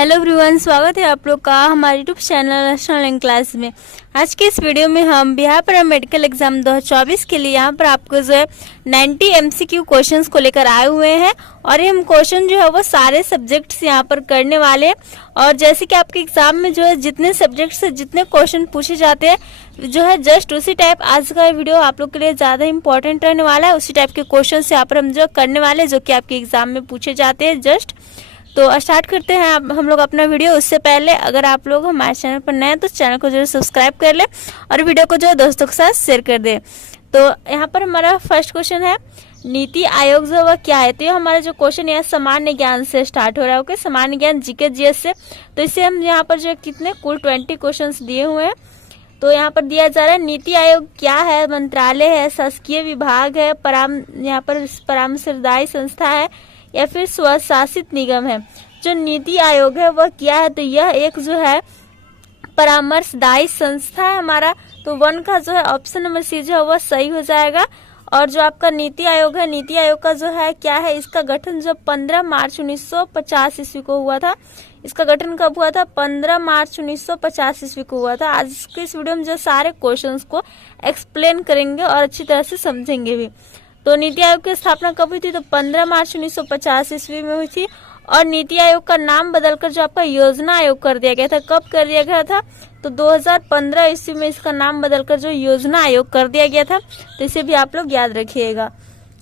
Hello everyone, स्वागत है आप लोग का हमारे यूट्यूब चैनल नेशनल क्लास में। आज के इस वीडियो में हम बिहार पैरामेडिकल एग्जाम 2024 के लिए यहाँ पर आपको जो है 90 MCQ क्वेश्चंस को लेकर आए हुए हैं और ये हम क्वेश्चन जो है वो सारे सब्जेक्ट्स यहाँ पर करने वाले हैं। और जैसे कि आपके एग्जाम में जो है जितने सब्जेक्ट से जितने क्वेश्चन पूछे जाते हैं जो है जस्ट उसी टाइप आज का वीडियो आप लोग के लिए ज़्यादा इंपॉर्टेंट रहने वाला है। उसी टाइप के क्वेश्चन यहाँ पर हम जो करने वाले हैं जो कि आपके एग्जाम में पूछे जाते हैं जस्ट। तो स्टार्ट करते हैं हम लोग अपना वीडियो। उससे पहले अगर आप लोग हमारे चैनल पर नए हैं तो चैनल को जरूर सब्सक्राइब कर लें और वीडियो को जो दोस्तों के साथ शेयर कर दें। तो यहाँ पर हमारा फर्स्ट क्वेश्चन है नीति आयोग जो वह क्या है। तो ये हमारा जो क्वेश्चन है सामान्य ज्ञान से स्टार्ट हो रहा है। ओके, सामान्य ज्ञान जीके जीएस से। तो इससे हम यहाँ पर जो कितने कुल 20 क्वेश्चन दिए हुए हैं। तो यहाँ पर दिया जा रहा है नीति आयोग क्या है, मंत्रालय है, शासकीय विभाग है, यहाँ पर परामर्शदायी संस्था है या फिर स्वशासित निगम है। जो नीति आयोग है वह क्या है, तो यह एक जो है परामर्शदायी संस्था है हमारा। तो 1 का जो है ऑप्शन नंबर सी जो है वह सही हो जाएगा। और जो आपका नीति आयोग है, नीति आयोग का जो है क्या है, इसका गठन जो 15 मार्च 1950 ईस्वी को हुआ था। इसका गठन कब हुआ था? 15 मार्च 1950 ईस्वी को हुआ था। आज के इस वीडियो में जो सारे क्वेश्चंस को एक्सप्लेन करेंगे और अच्छी तरह से समझेंगे भी। तो नीति आयोग की स्थापना कब हुई थी? तो 15 मार्च 1950 ईस्वी में हुई थी। और नीति आयोग का नाम बदलकर जो आपका योजना आयोग कर दिया गया था। कब कर दिया गया था? तो 2015 ईस्वी में इसका नाम बदलकर जो योजना आयोग कर दिया गया था। तो इसे भी आप लोग याद रखिएगा।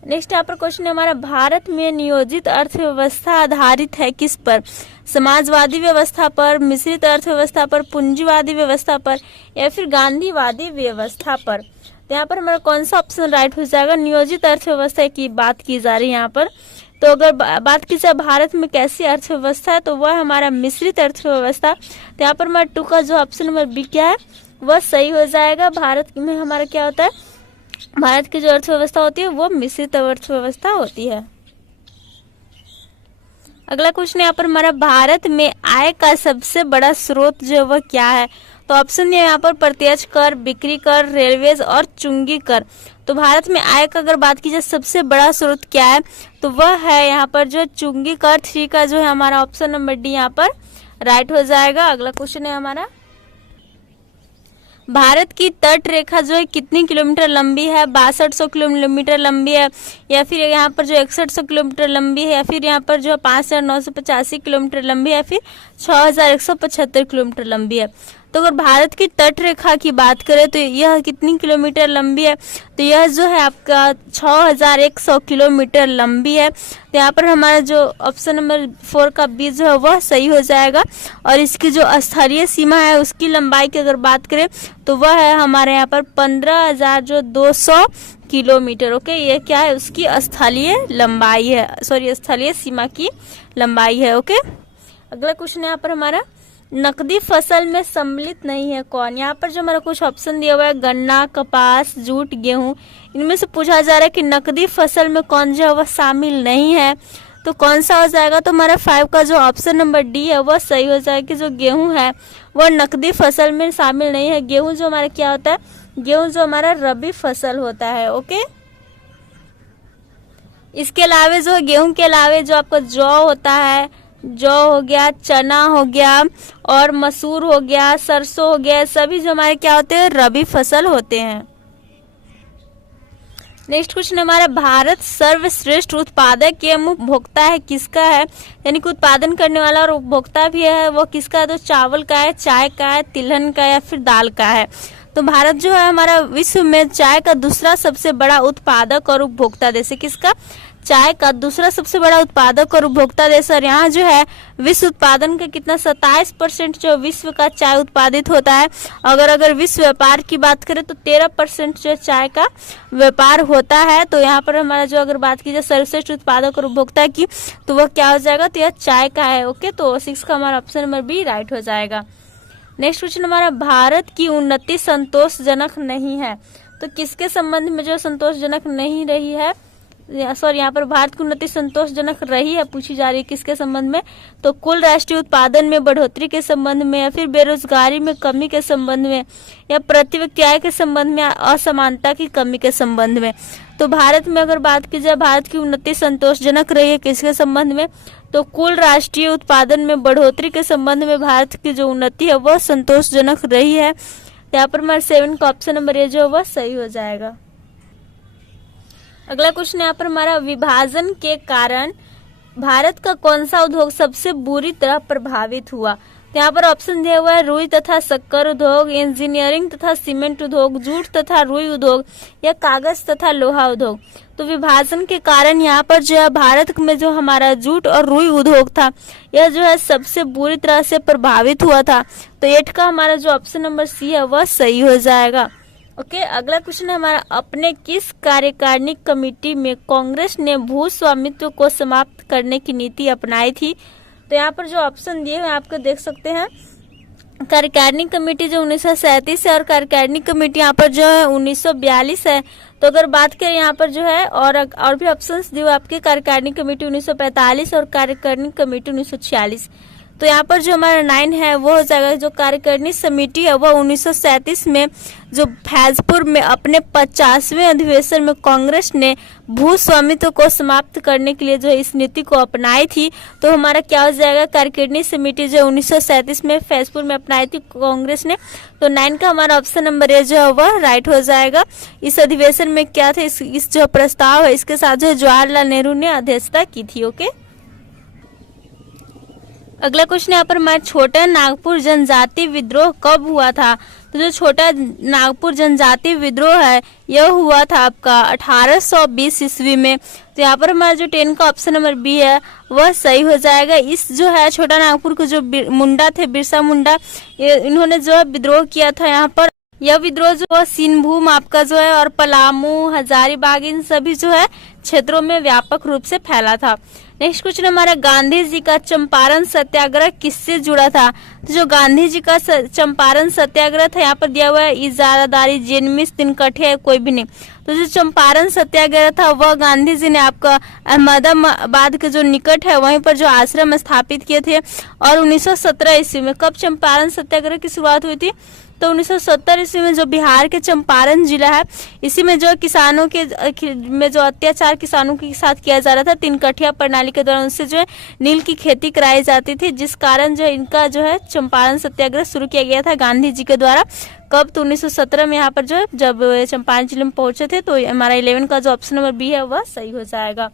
नेक्स्ट यहाँ पर क्वेश्चन है हमारा, भारत में नियोजित अर्थव्यवस्था आधारित है किस पर? समाजवादी व्यवस्था पर, मिश्रित अर्थव्यवस्था पर, पूंजीवादी व्यवस्था पर या फिर गांधीवादी व्यवस्था पर। तो यहाँ पर हमारा कौन सा ऑप्शन राइट हो जाएगा? नियोजित अर्थव्यवस्था की बात की जा रही है यहाँ पर। तो अगर बात की जाए भारत में कैसी अर्थव्यवस्था है तो वह हमारा मिश्रित अर्थव्यवस्था। तो यहाँ पर हमारा 2 का जो ऑप्शन नंबर बी क्या है वह सही हो जाएगा। भारत में हमारा क्या होता है, भारत की जो अर्थव्यवस्था होती है वो मिश्रित अर्थव्यवस्था होती है। अगला क्वेश्चन यहाँ पर हमारा, भारत में आय का सबसे बड़ा स्रोत जो वह क्या है? तो ऑप्शन है यहाँ पर प्रत्यक्ष कर, बिक्री कर, रेलवेज और चुंगी कर। तो भारत में आय का अगर बात की जाए सबसे बड़ा स्रोत क्या है तो वह है यहाँ पर जो चुंगी कर। 3 का जो है हमारा ऑप्शन नंबर डी यहाँ पर राइट हो जाएगा। अगला क्वेश्चन है हमारा, भारत की तट रेखा जो है कितनी किलोमीटर लंबी है? 6200 किलोमीटर लंबी है या फिर यहाँ पर जो 6100 किलोमीटर लंबी है या फिर यहाँ पर जो 5985 किलोमीटर लंबी है या फिर 6175 किलोमीटर लंबी है। तो अगर भारत की तट रेखा की बात करें तो यह कितनी किलोमीटर लंबी है? तो यह जो है आपका 6100 किलोमीटर लंबी है। तो यहाँ पर हमारा जो ऑप्शन नंबर 4 का बी जो है वह सही हो जाएगा। और इसकी जो स्थलीय सीमा है उसकी लंबाई की अगर बात करें तो वह है हमारे यहाँ पर 15,200 किलोमीटर। ओके, ये क्या है, उसकी स्थलीय लंबाई है, सॉरी स्थलीय सीमा की लंबाई है। ओके, अगला क्वेश्चन यहाँ पर हमारा, नकदी फसल में सम्मिलित नहीं है कौन? यहाँ पर जो हमारा कुछ ऑप्शन दिया हुआ है, गन्ना, कपास, जूट, गेहूं, इनमें से पूछा जा रहा है कि नकदी फसल में कौन जो है वह शामिल नहीं है। तो कौन सा हो जाएगा? तो हमारा 5 का जो ऑप्शन नंबर डी है वह सही हो जाएगा कि जो गेहूं है वह नकदी फसल में शामिल नहीं है। गेहूं जो हमारा क्या होता है, गेहूं जो हमारा रबी फसल होता है। ओके, इसके अलावे जो गेहूं के अलावे जो आपका जौ होता है, जौ हो गया, चना हो गया और मसूर हो गया, सरसों हो गया, सभी जो हमारे क्या होते हैं, रबी फसल होते हैं। नेक्स्ट क्वेश्चन हमारा, भारत सर्वश्रेष्ठ उत्पादक एवं उपभोक्ता है किसका है? यानी कि उत्पादन करने वाला और उपभोक्ता भी है वो किसका है? तो चावल का है, चाय का है, तिलहन का या फिर दाल का है। तो भारत जो है हमारा विश्व में चाय का दूसरा सबसे बड़ा उत्पादक और उपभोक्ता देश है। किसका? चाय का दूसरा सबसे बड़ा उत्पादक और उपभोक्ता देश। और यहाँ जो है विश्व उत्पादन का कितना 27% जो विश्व का चाय उत्पादित होता है। अगर विश्व व्यापार की बात करें तो 13% जो चाय का व्यापार होता है। तो यहाँ पर हमारा जो अगर बात की जाए सर्वश्रेष्ठ उत्पादक और उपभोक्ता की तो वह क्या हो जाएगा? तो यह चाय का है। ओके, तो 6 का हमारा ऑप्शन नंबर बी राइट हो जाएगा। नेक्स्ट क्वेश्चन हमारा, भारत की उन्नति संतोषजनक नहीं है। तो किसके संबंध में जो संतोषजनक नहीं रही है, सॉरी यहाँ पर भारत की उन्नति संतोषजनक रही है पूछी जा रही है किसके संबंध में? तो कुल राष्ट्रीय उत्पादन में बढ़ोतरी के संबंध में या फिर बेरोजगारी में कमी के संबंध में या प्रति व्यक्ति आय के संबंध में, असमानता की कमी के संबंध में। तो भारत में अगर बात की जाए, भारत की उन्नति संतोषजनक रही है किसके संबंध में, तो कुल राष्ट्रीय उत्पादन में बढ़ोतरी के संबंध में भारत की जो उन्नति है वह संतोषजनक रही है। यहाँ पर हमारे 7 का ऑप्शन नंबर ए जो वह सही हो जाएगा। अगला क्वेश्चन यहाँ पर हमारा, विभाजन के कारण भारत का कौन सा उद्योग सबसे बुरी तरह प्रभावित हुआ। तो यहाँ पर ऑप्शन दिया हुआ है रुई तथा शक्कर उद्योग, इंजीनियरिंग तथा सीमेंट उद्योग, जूट तथा रुई उद्योग या कागज तथा लोहा उद्योग। तो विभाजन के कारण यहाँ पर जो है भारत में जो हमारा जूट और रुई उद्योग था यह जो है सबसे बुरी तरह से प्रभावित हुआ था। तो 8 का हमारा जो ऑप्शन नंबर सी है वह सही हो जाएगा। ओके, अगला क्वेश्चन है हमारा, अपने किस कार्यकारिणी कमेटी में कांग्रेस ने भू स्वामित्व को समाप्त करने की नीति अपनाई थी। तो यहाँ पर जो ऑप्शन दिए हुए आपको देख सकते हैं, कार्यकारिणी कमेटी जो 1937 है और कार्यकारिणी कमेटी यहाँ पर जो है 1942 है। तो अगर बात करें यहाँ पर जो है और भी ऑप्शंस दिए हुए आपके, कार्यकारिणी कमेटी 1945 और कार्यकारिणी कमेटी 1946। तो यहाँ पर जो हमारा 9 है वो हो जाएगा, जो कार्यकारिणी समिति है वह 1937 में जो फैजपुर में अपने 50वें अधिवेशन में कांग्रेस ने भू स्वामित्व को समाप्त करने के लिए जो इस नीति को अपनाई थी। तो हमारा क्या हो जाएगा, कार्यकारिणी समिति जो 1937 में फैजपुर में अपनाई थी कांग्रेस ने। तो 9 का हमारा ऑप्शन नंबर ए जो है वह राइट हो जाएगा। इस अधिवेशन में क्या थे, इस जो प्रस्ताव है इसके साथ जो जवाहरलाल नेहरू ने अध्यक्षता की थी। ओके, अगला क्वेश्चन यहाँ पर हमारा, छोटा नागपुर जनजाति विद्रोह कब हुआ था। तो जो छोटा नागपुर जनजाति विद्रोह है यह हुआ था आपका 1820 ईस्वी में। तो यहाँ पर हमारा जो 10 का ऑप्शन नंबर बी है वह सही हो जाएगा। इस जो है छोटा नागपुर के जो मुंडा थे, बिरसा मुंडा, इन्होंने जो है विद्रोह किया था। यहाँ पर यह विद्रोह जो है सिंहभूम आपका जो है और पलामू, हजारीबाग, इन सभी जो है क्षेत्रों में व्यापक रूप से फैला था। नेक्स्ट क्वेश्चन हमारा, गांधी जी का चंपारण सत्याग्रह किससे जुड़ा था। तो जो गांधी जी का चंपारण सत्याग्रह था यहाँ पर दिया हुआ है, इजारादारी, जेनमिस, तिनकठिया, कोई भी नहीं। तो जो चंपारण सत्याग्रह था वह गांधी जी ने आपका अहमदाबाद के जो निकट है वहीं पर जो आश्रम स्थापित किए थे। और 1917 ईस्वी में कब चंपारण सत्याग्रह की शुरुआत हुई थी, तो 1970 ईस्वी में जो बिहार के चंपारण जिला है इसी में जो किसानों के में जो अत्याचार किसानों के साथ किया जा रहा था, तिनकठिया प्रणाली के दौरान उससे जो है नील की खेती कराई जाती थी, जिस कारण जो इनका जो है चंपारण सत्याग्रह शुरू किया गया था गांधी जी के द्वारा। कब, तो 1917 में यहाँ पर जो जब चंपारण जिले में पहुंचे थे। तो हमारा 11 का जो ऑप्शन नंबर बी है वह सही हो जाएगा।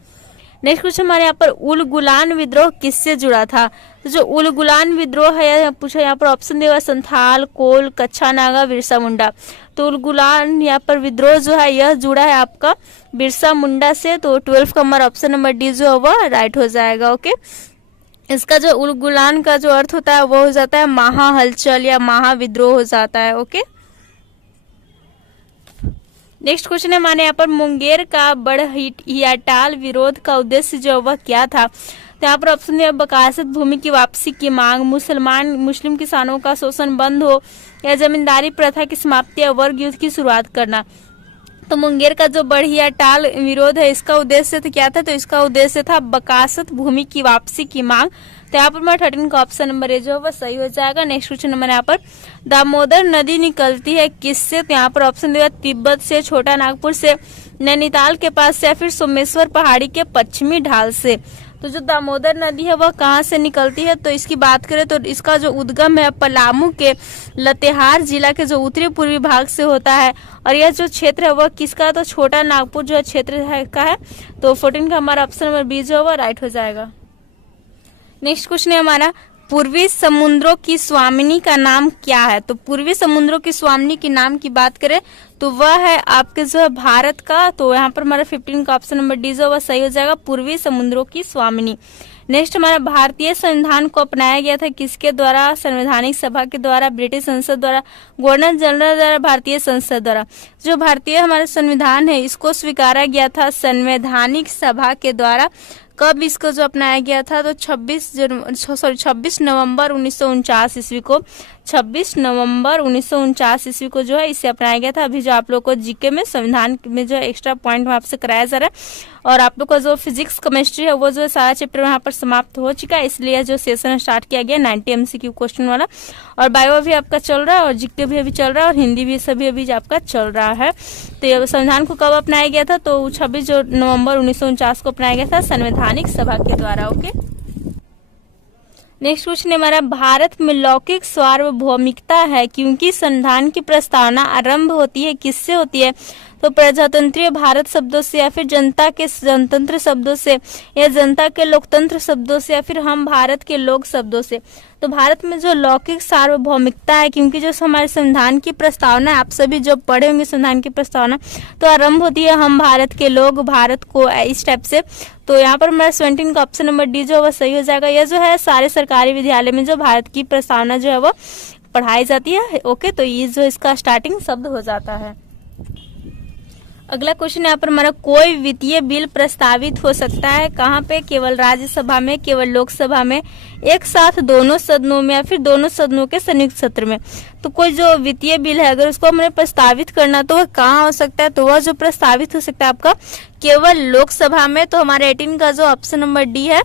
नेक्स्ट क्वेश्चन हमारे यहाँ पर, उलगुलान विद्रोह किससे जुड़ा था। तो जो उलगुलान विद्रोह है पूछा, यहाँ पर ऑप्शन दिया हुआ संथाल, कोल, कच्छा नागा, बिरसा मुंडा। तो उलगुलान यहाँ पर विद्रोह जो है यह जुड़ा है आपका बिरसा मुंडा से। तो 12 का हमारा ऑप्शन नंबर डी जो है वह राइट हो जाएगा। ओके, इसका जो उलगुलान का जो अर्थ होता है वो हो जाता है महा हलचल या महाविद्रोह हो जाता है। ओके, नेक्स्ट क्वेश्चन है हमारे यहाँ पर, मुंगेर का बड़हियाटाल विरोध का उद्देश्य जो वह क्या था। तो यहाँ पर ऑप्शन है बकासत भूमि की वापसी की मांग, मुस्लिम किसानों का शोषण बंद हो, या जमींदारी प्रथा की समाप्ति या वर्ग युद्ध की शुरुआत करना। तो मुंगेर का जो बड़हियाटाल विरोध है इसका उद्देश्य तो क्या था, तो इसका उद्देश्य था बकासत भूमि की वापसी की मांग। तो यहाँ पर हमारा 13 का ऑप्शन नंबर ए जो वह सही हो जाएगा। नेक्स्ट क्वेश्चन नंबर यहाँ पर, दामोदर नदी निकलती है किससे। तो यहाँ पर ऑप्शन दिया तिब्बत से, छोटा नागपुर से, नैनीताल के पास से, या फिर सोमेश्वर पहाड़ी के पश्चिमी ढाल से। तो जो दामोदर नदी है वह कहाँ से निकलती है, तो इसकी बात करें तो इसका जो उद्गम है पलामू के लातेहार जिला के जो उत्तरी पूर्वी भाग से होता है। और यह जो क्षेत्र है वह किसका, तो छोटा नागपुर जो क्षेत्र है का है। तो 14 का हमारा ऑप्शन नंबर बी जो है वह राइट हो जाएगा। नेक्स्ट क्वेश्चन है हमारा, पूर्वी समुद्रों की स्वामिनी का नाम क्या है। तो पूर्वी समुद्रों की स्वामिनी के नाम की बात करें तो वह है आपके जो है भारत का। तो यहाँ पर हमारा 15 का ऑप्शन नंबर डी जो वह सही हो जाएगा, पूर्वी समुद्रों की स्वामिनी। नेक्स्ट हमारा, भारतीय संविधान को अपनाया गया था किसके द्वारा, संवैधानिक सभा के द्वारा, ब्रिटिश संसद द्वारा, गवर्नर जनरल द्वारा, भारतीय संसद द्वारा। जो भारतीय हमारा संविधान है इसको स्वीकारा गया था संवैधानिक सभा के द्वारा। कब इसको जो अपनाया गया था, तो 26 नवंबर 1949 ईस्वी को, 26 नवंबर 1949 ईस्वी को जो है इसे अपनाया गया था। अभी जो आप लोग को जीके में संविधान में जो एक्स्ट्रा पॉइंट आपसे कराया जा रहा है और आप लोग का जो फिजिक्स केमिस्ट्री है वो जो सारा चैप्टर यहाँ पर समाप्त हो चुका है, इसलिए जो सेशन स्टार्ट किया गया 90 MCQ क्वेश्चन वाला। और बायो भी आपका चल रहा है और जीके भी अभी चल रहा है और हिंदी भी सभी अभी आपका चल रहा है। तो ये संविधान को कब अपनाया गया था? तो 26 नवंबर 1949 को अपनाया गया था संवैधानिक सभा के द्वारा। ओके, नेक्स्ट क्वेश्चन है हमारा, भारत में लौकिक सार्वभौमिकता है क्योंकि संविधान की प्रस्तावना आरंभ होती है किससे होती है? तो प्रजातंत्रीय भारत शब्दों से, या फिर जनता के जनतंत्र शब्दों से, या जनता के लोकतंत्र शब्दों से, या फिर हम भारत के लोक शब्दों से। तो भारत में जो लौकिक सार्वभौमिकता है क्योंकि जो हमारे संविधान की प्रस्तावना है, आप सभी जब पढ़े होंगे संविधान की प्रस्तावना, तो आरंभ होती है हम भारत के लोग, भारत को, इस टाइप से। तो यहाँ पर हमारा 17 का ऑप्शन नंबर डी जो है सही हो जाएगा। यह जो है सारे सरकारी विद्यालय में जो भारत की प्रस्तावना जो है वो पढ़ाई जाती है। ओके, तो ये जो इसका स्टार्टिंग शब्द हो जाता है। अगला क्वेश्चन यहाँ पर हमारा, कोई वित्तीय बिल प्रस्तावित हो सकता है कहाँ पे? केवल राज्यसभा में, केवल लोकसभा में, एक साथ दोनों सदनों में, या फिर दोनों सदनों के संयुक्त सत्र में। तो कोई जो वित्तीय बिल है अगर उसको हमें प्रस्तावित करना तो वह कहाँ हो सकता है? तो वह जो प्रस्तावित हो सकता है आपका केवल लोकसभा में। तो हमारे 18 का जो ऑप्शन नंबर डी है,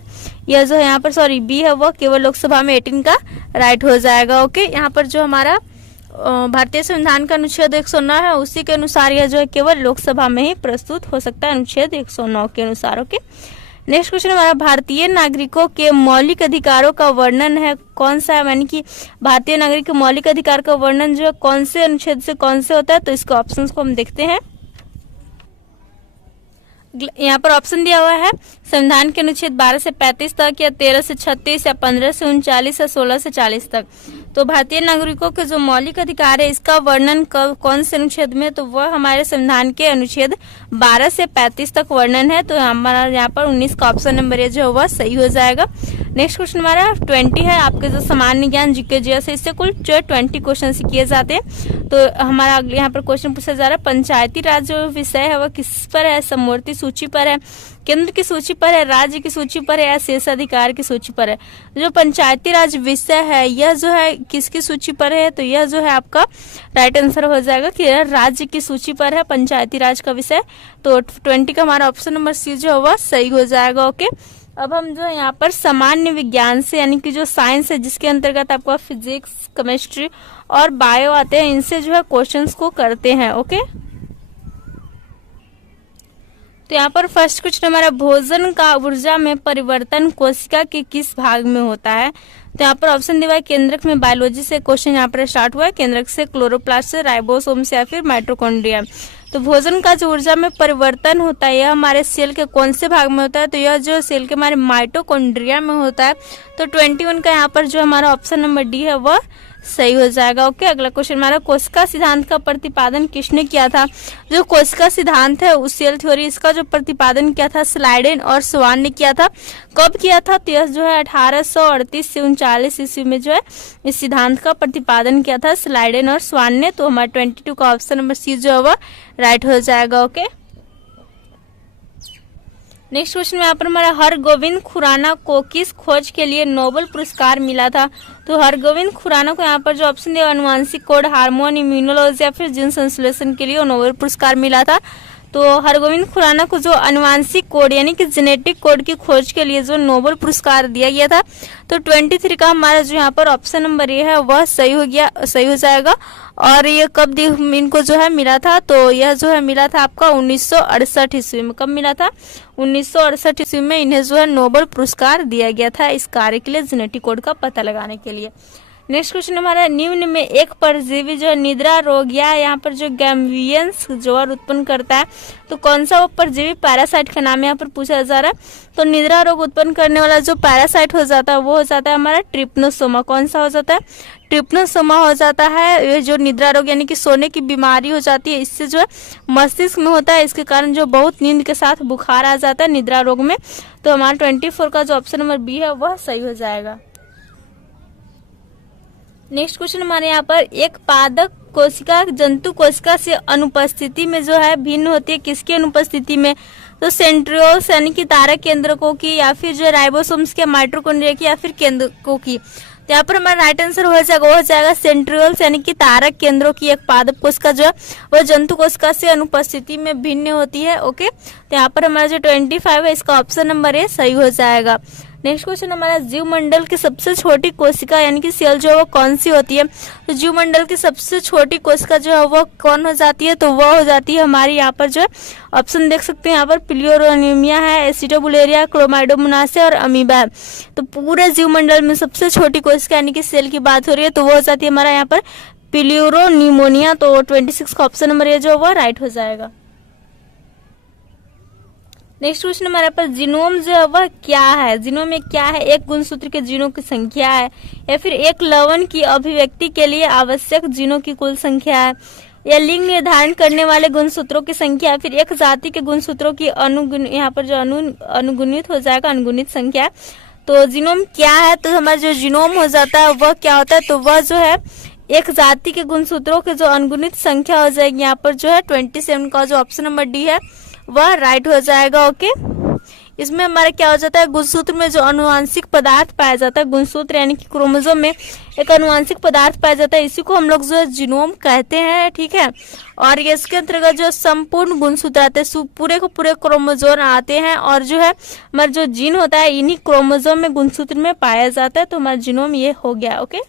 यह जो है यहाँ पर बी है वो केवल लोकसभा में 18 का राइट हो जाएगा। ओके, यहाँ पर जो हमारा भारतीय संविधान का अनुच्छेद 109 है उसी के अनुसार यह जो है केवल लोकसभा में ही प्रस्तुत हो सकता है, अनुच्छेद 109 के अनुसार। ओके, नेक्स्ट क्वेश्चन हमारा, भारतीय नागरिकों के मौलिक अधिकारों का वर्णन है कौन सा है? यानी कि भारतीय नागरिक के मौलिक अधिकार का वर्णन जो है कौन से अनुच्छेद से कौन से होता है? तो इसके ऑप्शंस को हम देखते हैं। यहाँ पर ऑप्शन दिया हुआ है संविधान के अनुच्छेद 12 से 35 तक, या 13 से 36, या 15 से 39, या 16 से 40 तक। तो भारतीय नागरिकों के जो मौलिक अधिकार है इसका वर्णन कौन से अनुच्छेद में? तो वह हमारे संविधान के अनुच्छेद 12 से 35 तक वर्णन है। तो हमारा यहाँ पर 19 का ऑप्शन नंबर ये जो है वह सही हो जाएगा। नेक्स्ट क्वेश्चन हमारा 20 है, आपके जो सामान्य ज्ञान जीके जीएस, इससे कुल जो 20 क्वेश्चन किए जाते हैं। तो हमारा अगले यहाँ पर क्वेश्चन पूछा जा रहा है, पंचायती राज जो विषय है वह किस पर है? समवर्ती सूची पर है, केंद्र की सूची पर है, राज्य की सूची पर है, या शेषाधिकार की सूची पर है? जो पंचायती राज विषय है यह जो है किसकी सूची पर है? तो यह जो है आपका राइट आंसर हो जाएगा कि राज्य की सूची पर है पंचायती राज का विषय। तो 20 का हमारा ऑप्शन नंबर सी जो है वह सही हो जाएगा। ओके, अब हम जो है यहाँ पर सामान्य विज्ञान से, यानी कि जो साइंस है जिसके अंतर्गत आपका फिजिक्स, केमिस्ट्री और बायो आते हैं, इनसे जो है क्वेश्चंस को करते हैं। ओके, तो यहाँ पर फर्स्ट क्वेश्चन हमारा, भोजन का ऊर्जा में परिवर्तन कोशिका के किस भाग में होता है? तो यहाँ पर ऑप्शन दिया है केंद्रक में, बायोलॉजी से क्वेश्चन यहाँ पर स्टार्ट हुआ है, केंद्रक से, क्लोरोप्लास्ट से, राइबोसोम से, या फिर माइटोकॉन्ड्रिया। तो भोजन का जो ऊर्जा में परिवर्तन होता है यह हमारे सेल के कौन से भाग में होता है? तो यह जो सेल के हमारे माइटोकॉन्ड्रिया में होता है। तो 21 का यहाँ पर जो हमारा ऑप्शन नंबर डी है वह सही हो जाएगा। ओके, अगला क्वेश्चन हमारा, कोशिका सिद्धांत का प्रतिपादन किसने किया था? जो कोशिका सिद्धांत है उस सेल थ्योरी, इसका जो प्रतिपादन किया था स्लाइडेन और स्वान ने किया था। कब किया था? तो यह जो है 1838 से 39 ईस्वी में जो है इस सिद्धांत का प्रतिपादन किया था स्लाइडेन और स्वान ने। तो हमारा 22 का ऑप्शन नंबर सी जो है वह राइट हो जाएगा। ओके, नेक्स्ट क्वेश्चन में यहाँ पर हमारा, हरगोविंद खुराना को किस खोज के लिए नोबेल पुरस्कार मिला था? तो हरगोविंद खुराना को यहाँ पर जो ऑप्शन दिया, अनुवांशिक कोड, हार्मोन, इम्यूनोलॉजी या फिर जीन संश्लेषण के लिए नोबेल पुरस्कार मिला था। तो हरगोविंद खुराना को जो अनुवांशिक कोड यानी कि जेनेटिक कोड की खोज के लिए जो नोबेल पुरस्कार दिया गया था। तो 23 का हमारा जो यहाँ पर ऑप्शन नंबर ये है वह सही हो जाएगा। और ये कब इनको जो है मिला था? तो यह जो है मिला था आपका 1968 ईस्वी में। कब मिला था? 1968 ईस्वी में इन्हें जो है नोबेल पुरस्कार दिया गया था इस कार्य के लिए, जेनेटिक कोड का पता लगाने के लिए। नेक्स्ट क्वेश्चन हमारा, निम्न में एक परजीवी जो निद्रा रोग या यहाँ पर जो गैम्बियंस ज्वर उत्पन्न करता है, तो कौन सा वो परजीवी पैरासाइट का नाम यहाँ पर पूछा जा रहा है। तो निद्रा रोग उत्पन्न करने वाला जो पैरासाइट हो जाता है वो हो जाता है हमारा ट्रिप्नोसोमा। कौन सा हो जाता है? ट्रिप्नोसोमा हो जाता है। ये जो निद्रा रोग यानी कि सोने की बीमारी हो जाती है, इससे जो है मस्तिष्क में होता है, इसके कारण जो बहुत नींद के साथ बुखार आ जाता है निद्रा रोग में। तो हमारा 24 का जो ऑप्शन नंबर बी है वह सही हो जाएगा। नेक्स्ट क्वेश्चन हमारे यहाँ पर, एक पादप कोशिका जंतु कोशिका से अनुपस्थिति में जो है भिन्न होती है, किसकी अनुपस्थिति में? तो सेंट्रियोल्स यानी कि तारक केंद्रकों की, या फिर जो राइबोसोम्स के माइटोकॉन्ड्रिया की, या फिर केंद्रकों की। तो यहाँ पर हमारा राइट आंसर हो जाएगा सेंट्रियोल्स यानी कि तारक केंद्रों की एक पादप कोशिका जो है वो जंतु कोशिका से अनुपस्थिति में भिन्न होती है। ओके, तो यहाँ पर हमारा जो 25 है इसका ऑप्शन नंबर ए सही हो जाएगा। नेक्स्ट क्वेश्चन हमारा जीव मंडल की सबसे छोटी कोशिका यानी कि सेल जो है वो कौन सी होती है। तो जीव मंडल की सबसे छोटी कोशिका जो है वो कौन हो जाती है, तो वह हो जाती है हमारी यहाँ पर जो है ऑप्शन देख सकते हैं यहाँ पर प्लियोरोनिमिया है, एसिडोबुलेरिया, क्लोमाइडोमोनास और अमीबा है। तो पूरे जीव मंडल में सबसे छोटी कोशिका यानी कि सेल की बात हो रही है तो वो हो जाती है हमारा यहाँ पर प्लियोरोनिमोनिया। तो 26 का ऑप्शन नंबर ये जो वह राइट हो जाएगा। नेक्स्ट क्वेश्चन हमारे पास जीनोम जो है वह क्या है। जीनोम में क्या है, एक गुणसूत्र के जीनों की संख्या है, या फिर एक लवण की अभिव्यक्ति के लिए आवश्यक जीनों की कुल संख्या है, या लिंग निर्धारण करने वाले गुणसूत्रों की संख्या, फिर एक जाति के गुणसूत्रों की यहाँ पर जो अनुगुणित हो जाएगा, अनुगुणित संख्या। तो जीनोम क्या है, तो हमारा जो जीनोम हो जाता है वह क्या होता है, तो वह जो है एक जाति के गुणसूत्रों के जो अनुगुणित संख्या हो जाएगी। यहाँ पर जो है 27 का जो ऑप्शन नंबर डी है वह राइट हो जाएगा। ओके, इसमें हमारा क्या हो जाता है, गुणसूत्र में जो अनुवांशिक पदार्थ पाया जाता है, गुणसूत्र यानी कि क्रोमोसोम में एक अनुवांशिक पदार्थ पाया जाता है, इसी को हम लोग जो है जीनोम कहते हैं। ठीक है, और ये इसके अंतर्गत जो संपूर्ण गुणसूत्र आते हैं, पूरे को पूरे क्रोमोसोम आते हैं, और जो है हमारा जो जीन होता है इन्हीं क्रोमोसोम में गुणसूत्र में पाया जाता है। तो हमारा जीनोम ये हो गया। ओके,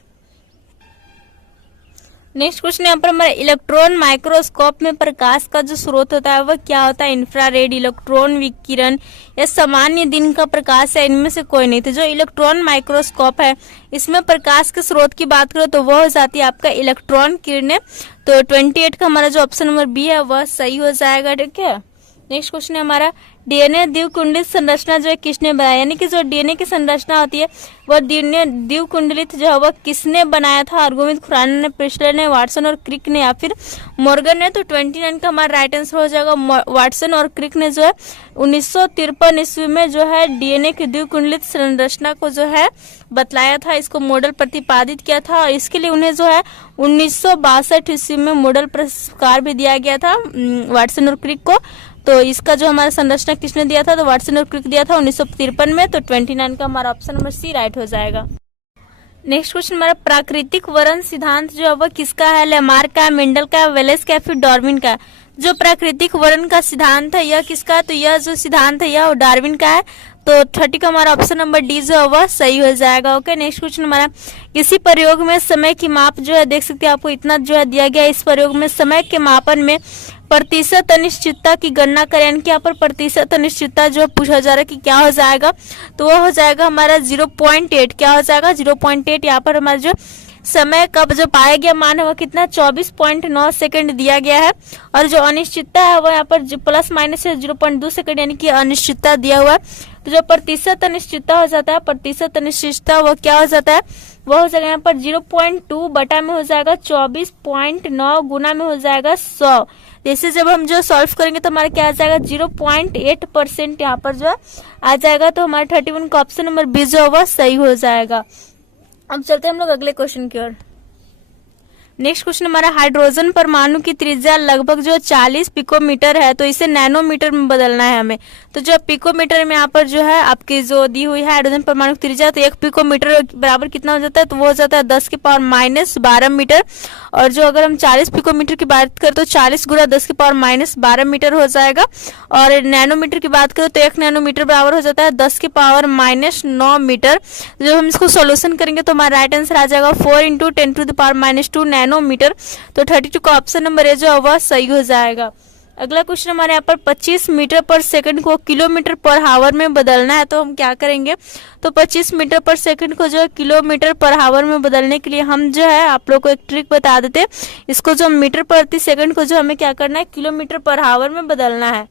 नेक्स्ट क्वेश्चन यहाँ पर हमारा इलेक्ट्रॉन माइक्रोस्कोप में प्रकाश का जो स्रोत होता है वह क्या होता है। इंफ्रारेड, इलेक्ट्रॉन विकिरण या सामान्य दिन का प्रकाश है, इनमें से कोई नहीं। तो जो इलेक्ट्रॉन माइक्रोस्कोप है इसमें प्रकाश के स्रोत की बात करो तो वह हो जाती है आपका इलेक्ट्रॉन किरणें। तो 28 का हमारा जो ऑप्शन नंबर बी है वह सही हो जाएगा। ठीक है, नेक्स्ट क्वेश्चन है हमारा डीएनए द्विकुंडलित संरचना जो है किसने बनाया, यानी कि जो डीएनए की संरचना होती है वह डीएनए द्विकुंडलित जो है वह किसने बनाया था। आर्गुमित, खुराना ने, प्रिस्टलर ने, वाटसन और क्रिक ने, या फिर मॉर्गन ने। तो 29 का हमारा राइट आंसर हो जाएगा वाटसन और क्रिक ने जो है 1953 ईस्वी में जो है डीएनए की द्विकुंडलित संरचना को जो है बतलाया था, इसको मॉडल प्रतिपादित किया था, और इसके लिए उन्हें जो है 1962 ईस्वी में मॉडल पुरस्कार भी दिया गया था वाटसन और क्रिक को। तो इसका जो हमारा संरचना किसने दिया था, तो वाटसन और क्रिक दिया था 1953 में। तो 29 का हमारा ऑप्शन नंबर सी राइट हो जाएगा। नेक्स्ट क्वेश्चन हमारा प्राकृतिक वर्ण सिद्धांत जो है वह किसका है। लेमार्क का, मेंडल का, वेलेस का, फिर डार्विन का। जो प्राकृतिक वर्ण का सिद्धांत है यह किसका है, तो यह जो सिद्धांत है यह डार्विन का है। तो 30 का हमारा ऑप्शन नंबर डी जो है वह सही हो जाएगा। ओके, नेक्स्ट क्वेश्चन हमारा किसी प्रयोग में समय की माप जो है देख सकते हैं आपको इतना जो है दिया गया। इस प्रयोग में समय के मापन में प्रतिशत अनिश्चितता की गणना करें, यानी कि यहाँ पर प्रतिशत अनिश्चितता जो पूछा जा रहा है कि क्या हो जाएगा, तो वह हो जाएगा हमारा 0.8। क्या हो जाएगा 0.8। यहाँ पर हमारा जो समय कब जो पाया गया मान है वह कितना 24.9 सेकंड दिया गया है, और जो अनिश्चितता है वह यहाँ पर प्लस माइनस 0.2 सेकंड यानी कि अनिश्चितता दिया हुआ है। तो जो प्रतिशत अनिश्चितता हो जाता है, प्रतिशत अनिश्चितता वह क्या हो जाता है, वह हो जाएगा यहाँ पर 0.2 बटा में हो जाएगा 24.9 गुना में हो जाएगा 100। जैसे जब हम जो सॉल्व करेंगे तो हमारा क्या आ जाएगा 0.8% यहाँ पर जो आ जाएगा। तो हमारा 31 का ऑप्शन नंबर बी जो वह सही हो जाएगा। अब चलते हैं हम लोग अगले क्वेश्चन की ओर। नेक्स्ट क्वेश्चन हमारा हाइड्रोजन परमाणु की त्रिज्या लगभग जो 40 पिकोमीटर है, तो इसे नैनोमीटर में बदलना है हमें। तो जो पिकोमीटर में यहाँ पर जो है आपकी जो दी हुई है हाइड्रोजन परमाणु की त्रिज्या, तो 1 पिकोमीटर बराबर कितना हो जाता है, तो वो हो जाता है 10 की पावर माइनस 12 मीटर। और जो अगर हम 40 पिकोमीटर की बात करें तो 40 गुणा 10 की पावर माइनस 12 मीटर हो जाएगा। और नैनोमीटर की बात करें तो 1 नैनोमीटर बराबर हो जाता है 10 की पावर माइनस 9 मीटर। जब हम इसको सोल्यूशन करेंगे तो हमारा राइट आंसर आ जाएगा 4 × 10⁻⁻2 नैनोमीटर। तो 32 का ऑप्शन नंबर ए जो वह सही हो जाएगा। अगला क्वेश्चन हमारे यहाँ पर 25 मीटर पर सेकंड को किलोमीटर पर हावर में बदलना है, तो हम क्या करेंगे, तो 25 मीटर पर सेकंड को जो है किलोमीटर पर हावर में बदलने के लिए हम जो है आप लोग को एक ट्रिक बता देते हैं। इसको जो मीटर प्रति सेकंड को जो हमें क्या करना है किलोमीटर पर हावर में बदलना है।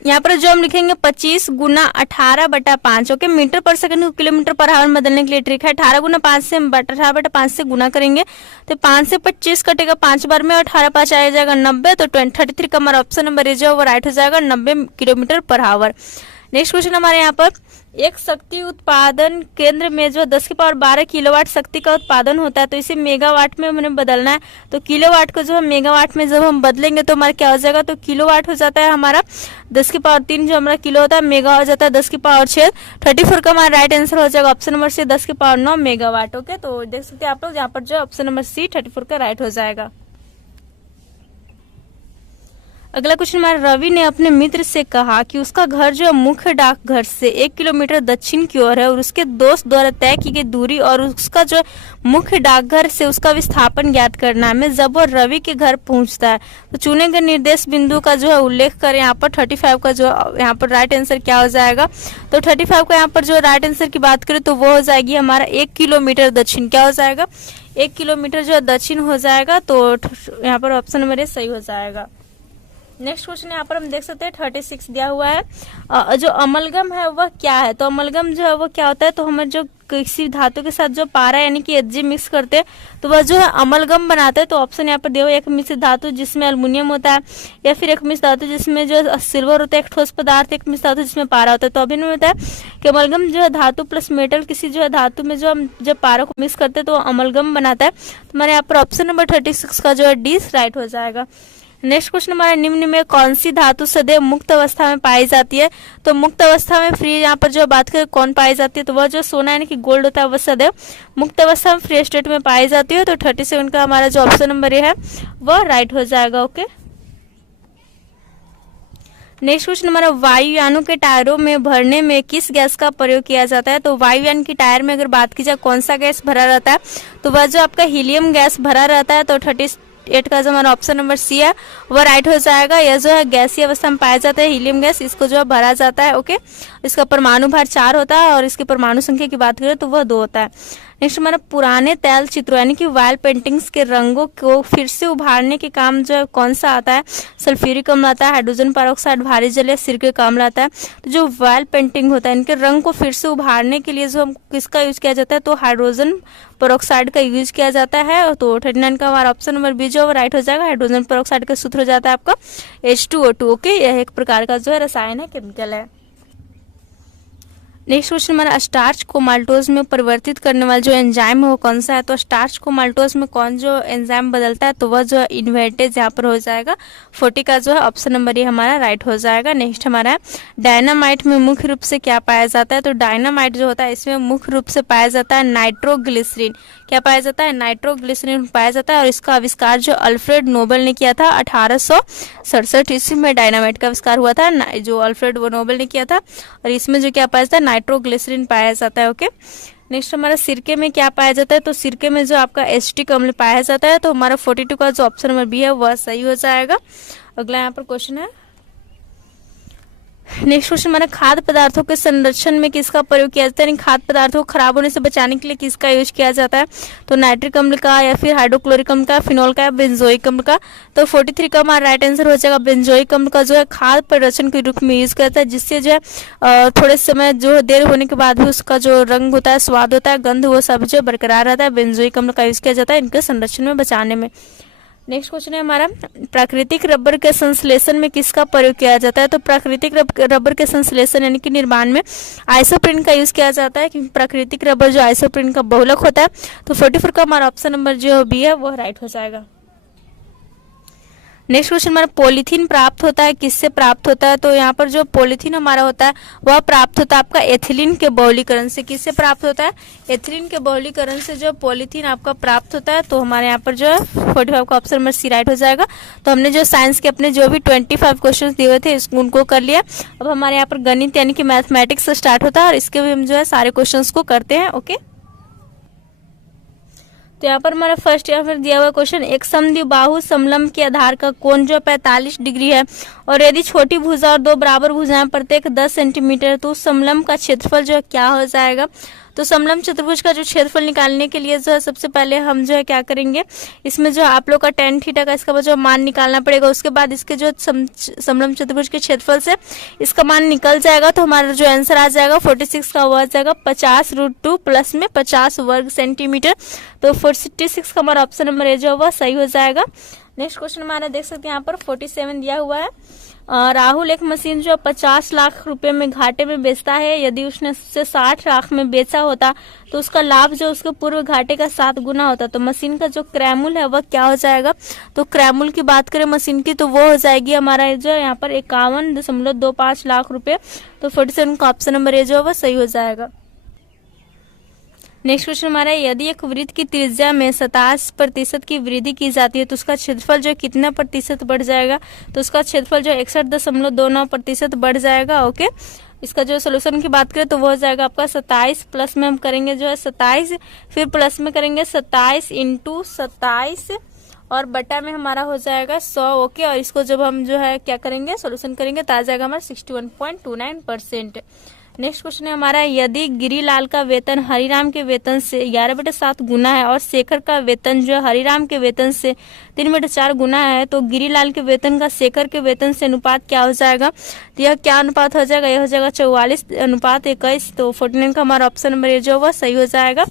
यहाँ पर जो हम लिखेंगे 25 गुना 18/5। ओके, मीटर पर सेकंड को किलोमीटर पर आवर में बदलने के लिए ट्रिक है 18 गुना 5 से 18/5 से गुना करेंगे तो 5 से 25 कटेगा 5 बार में और 18 5 आ जाएगा 90। तो 33 का हमारा ऑप्शन नंबर ए जो वो राइट हो जाएगा 90 kilometre per hour. Next question हमारे यहाँ पर, एक शक्ति उत्पादन केंद्र में जो 10 की पावर 12 किलोवाट शक्ति का उत्पादन होता है, तो इसे मेगावाट में हमें बदलना है। तो किलोवाट को जो है मेगावाट में जब हम बदलेंगे तो हमारा क्या हो जाएगा, तो किलोवाट हो जाता है हमारा 10 की पावर 3 जो हमारा किलो होता है, मेगा हो जाता है 10 की पावर 6। 34 का हमारा राइट आंसर हो जाएगा ऑप्शन नंबर सी 10 की पावर 9 मेगावाट। ओके, तो देख सकते हैं आप लोग यहाँ पर जो ऑप्शन नंबर सी 34 का राइट हो जाएगा। अगला क्वेश्चन हमारा, रवि ने अपने मित्र से कहा कि उसका घर जो मुख्य डाकघर से 1 किलोमीटर दक्षिण की ओर है और उसके दोस्त द्वारा तय की गई दूरी और उसका जो मुख्य डाकघर से उसका विस्थापन ज्ञात करना है। मैं जब वो रवि के घर पहुंचता है तो चुने गए निर्देश बिंदु का जो है उल्लेख करें। यहाँ पर 35 का जो यहाँ पर राइट आंसर क्या हो जाएगा, तो 35 का यहाँ पर जो राइट आंसर की बात करें तो वो हो जाएगी हमारा 1 किलोमीटर दक्षिण। क्या हो जाएगा, 1 किलोमीटर जो है दक्षिण हो जाएगा। तो यहाँ पर ऑप्शन नंबर ए सही हो जाएगा। नेक्स्ट क्वेश्चन यहाँ पर हम देख सकते हैं 36 दिया हुआ है। जो अमलगम है वह क्या है, तो अमलगम जो है वो क्या होता है, तो हमें जो किसी धातु के साथ जो पारा यानी कि Hg मिक्स करते हैं तो वह जो है अमलगम बनाता है। तो ऑप्शन यहाँ पर दिया हुआ, एक मिश्र धातु जिसमें एल्युमिनियम होता है, या फिर एक मिश्र धातु जिसमें जो सिल्वर होता है एक ठोस पदार्थ, एक मिश्र धातु जिसमें पारा होता है। तो अभी में होता है कि अमलगम जो है धातु प्लस मेटल किसी जो है धातु में जो हम जब पारा को मिक्स करते हैं तो अमलगम बनाता है। तो हमारे यहाँ पर ऑप्शन नंबर 36 का जो है डी राइट हो जाएगा। नेक्स्ट क्वेश्चन हमारा, निम्न में कौन सी धातु सदैव मुक्त अवस्था में पाई जाती है, तो मुक्त अवस्था में फ्री यहाँ पर जो बात करें कौन पाई जाती है, तो वह जो सोना यानी कि गोल्ड होता है वह सदैव मुक्त अवस्था में फ्री स्टेट में पाई जाती है। तो 37 का हमारा जो ऑप्शन नंबर है वह राइट हो जाएगा। ओके, नेक्स्ट क्वेश्चन हमारा, वायुयानों के टायरों में भरने में किस गैस का प्रयोग किया जाता है, तो वायुयान के टायर में अगर बात की जाए कौन सा गैस भरा रहता है, तो वह जो आपका हीलियम गैस भरा रहता है। तो 38 का जो हमारा ऑप्शन नंबर सी है वह राइट हो जाएगा। यह जो है गैसीय अवस्था में पाया जाता है हीलियम गैस, इसको जो है भरा जाता है। ओके, इसका परमाणु भार 4 होता है और इसकी परमाणु संख्या की बात करें तो वह 2 होता है। नेक्स्ट हमारा, पुराने तैल चित्रों यानी कि वायल पेंटिंग्स के रंगों को फिर से उभारने के काम जो है कौन सा आता है, सल्फ्यूरिक अम्ल आता है, हाइड्रोजन परऑक्साइड, भारी जल या सिरके का अम्ल आता है। तो जो वायल पेंटिंग होता है इनके रंग को फिर से उभारने के लिए जो हम किसका यूज किया जाता है, तो हाइड्रोजन परऑक्साइड का यूज किया जाता है। तो 39 का हमारा ऑप्शन नंबर बी जो राइट हो जाएगा। हाइड्रोजन परऑक्साइड का सूत्र हो जाता है आपका H2O2। ओके, यह एक प्रकार का जो है रसायन है, केमिकल है। नेक्स्ट क्वेश्चन हमारा, स्टार्च को माल्टोज में परिवर्तित करने वाला जो एंजाइम है वो कौन सा है, तो स्टार्च को माल्टोज में कौन जो एंजाइम बदलता है, तो वह जो इन्वर्टेज यहाँ पर हो जाएगा। 40 का जो है ऑप्शन नंबर ये हमारा राइट हो जाएगा। नेक्स्ट हमारा, डायनामाइट में मुख्य रूप से क्या पाया जाता है, तो डायनामाइट जो होता है इसमें मुख्य रूप से पाया जाता है नाइट्रोग्लिसरीन। क्या पाया जाता है, नाइट्रोग्लिसरीन पाया जाता है। और इसका आविष्कार जो अल्फ्रेड नोबेल ने किया था 1867 ईस्वी में डायनामाइट का आविष्कार हुआ था, जो अल्फ्रेड नोबेल ने किया था। और इसमें जो क्या पाया जाता है, नाइट्रोग्लिसरीन पाया जाता है। ओके, नेक्स्ट हमारा, सिरके में क्या पाया जाता है, तो सिरके में जो आपका एसिटिक अम्ल पाया जाता है। तो हमारा 42 का जो ऑप्शन नंबर बी है वह सही हो जाएगा। अगला यहाँ पर क्वेश्चन है, नेक्स्ट क्वेश्चन हमारा, खाद्य पदार्थों के संरक्षण में किसका प्रयोग किया जाता है, खाद्य पदार्थों को खराब होने से बचाने के लिए किसका यूज किया जाता है, तो नाइट्रिक अम्ल का, या फिर हाइड्रोक्लोरिक अम्ल का, फिनोल का, या बेंजोइक अम्ल का। तो 43 का हमारा राइट आंसर हो जाएगा बेंजोइक अम्ल का जो है खाद्य परिरक्षण के रूप में यूज करता है, जिससे जो है थोड़े समय जो देर होने के बाद भी उसका जो रंग होता है, स्वाद होता है, गंध, वो सब जो बरकरार रहता है। बेंजोइक अम्ल का यूज किया जाता है इनके संरक्षण में बचाने में। नेक्स्ट क्वेश्चन है हमारा, प्राकृतिक रबर के संश्लेषण में किसका प्रयोग किया जाता है, तो प्राकृतिक रबर के संश्लेषण यानी कि निर्माण में आइसोप्रीन का यूज किया जाता है, क्योंकि प्राकृतिक रबर जो आइसोप्रीन का बहुलक होता है। तो 44 का हमारा ऑप्शन नंबर जो बी है वो राइट हो जाएगा। नेक्स्ट क्वेश्चन हमारा, पॉलीथीन प्राप्त होता है किससे प्राप्त होता है, तो यहाँ पर जो पॉलीथीन हमारा होता है वह प्राप्त होता है आपका एथिलीन के बहुलीकरण से। किससे प्राप्त होता है, एथिलीन के बहुलीकरण से जो पॉलीथीन आपका प्राप्त होता है। तो हमारे यहाँ पर जो है 45 का ऑप्शन नंबर सी राइट हो जाएगा। तो हमने जो साइंस के अपने जो भी 25 क्वेश्चन दिए हुए थे उनको कर लिया। अब हमारे यहाँ पर गणित यानी कि मैथमेटिक्स से स्टार्ट होता है और इसके भी हम जो है सारे क्वेश्चन को करते हैं। ओके, तो यहाँ पर हमारा फर्स्ट यहाँ पर दिया हुआ क्वेश्चन, एक समद्विबाहु समलंब के आधार का कोण जो 45 डिग्री है और यदि छोटी भुजा और 2 बराबर भुजाएं प्रत्येक 10 सेंटीमीटर, तो उस समलंब का क्षेत्रफल जो है क्या हो जाएगा। तो समलंब चतुर्भुज का जो क्षेत्रफल निकालने के लिए जो है सबसे पहले हम जो है क्या करेंगे, इसमें जो आप लोग का tan थीटा का इसका जो मान निकालना पड़ेगा। उसके बाद इसके जो समलंब चतुर्भुज के क्षेत्रफल से इसका मान निकल जाएगा। तो हमारा जो आंसर आ जाएगा 46 का, वो आ जाएगा 50√2 प्लस में 50 वर्ग सेंटीमीटर। तो 46 का हमारा ऑप्शन नंबर ए जो वह सही हो जाएगा। नेक्स्ट क्वेश्चन हमारा देख सकते हैं यहाँ पर 47 दिया हुआ है। राहुल एक मशीन जो 50 लाख रुपए में घाटे में बेचता है। यदि उसने उससे 60 लाख में बेचा होता तो उसका लाभ जो उसके पूर्व घाटे का 7 गुना होता। तो मशीन का जो क्रयमूल्य है वह क्या हो जाएगा? तो क्रयमूल्य की बात करें मशीन की तो वो हो जाएगी हमारा जो यहाँ पर 51.25 लाख रुपए। तो 47 का ऑप्शन नंबर ए जो है वह सही हो जाएगा। नेक्स्ट क्वेश्चन हमारा है, यदि एक वृत्त की त्रिज्या में 27% की वृद्धि की जाती है तो उसका क्षेत्रफल जो कितना प्रतिशत बढ़ जाएगा? तो उसका क्षेत्रफल जो 61.29% बढ़ जाएगा। ओके, इसका जो सोल्यूशन की बात करें तो वो हो जाएगा आपका 27 प्लस में हम करेंगे जो है 27, फिर प्लस में करेंगे 27 इंटू 27 और बटा में हमारा हो जाएगा 100। ओके, और इसको जब हम जो है क्या करेंगे सोल्यूशन करेंगे तो आ जाएगा हमारा 61.29%। नेक्स्ट क्वेश्चन है हमारा, यदि गिरीलाल का वेतन हरिराम के वेतन से 11/7 गुना है और शेखर का वेतन जो है हरिराम के वेतन से 3/4 गुना है तो गिरीलाल के वेतन का शेखर के वेतन से अनुपात क्या हो जाएगा? तो यह क्या अनुपात हो जाएगा? यह हो जाएगा 44:21। तो 49 का हमारा ऑप्शन नंबर ए जो वह सही हो जाएगा।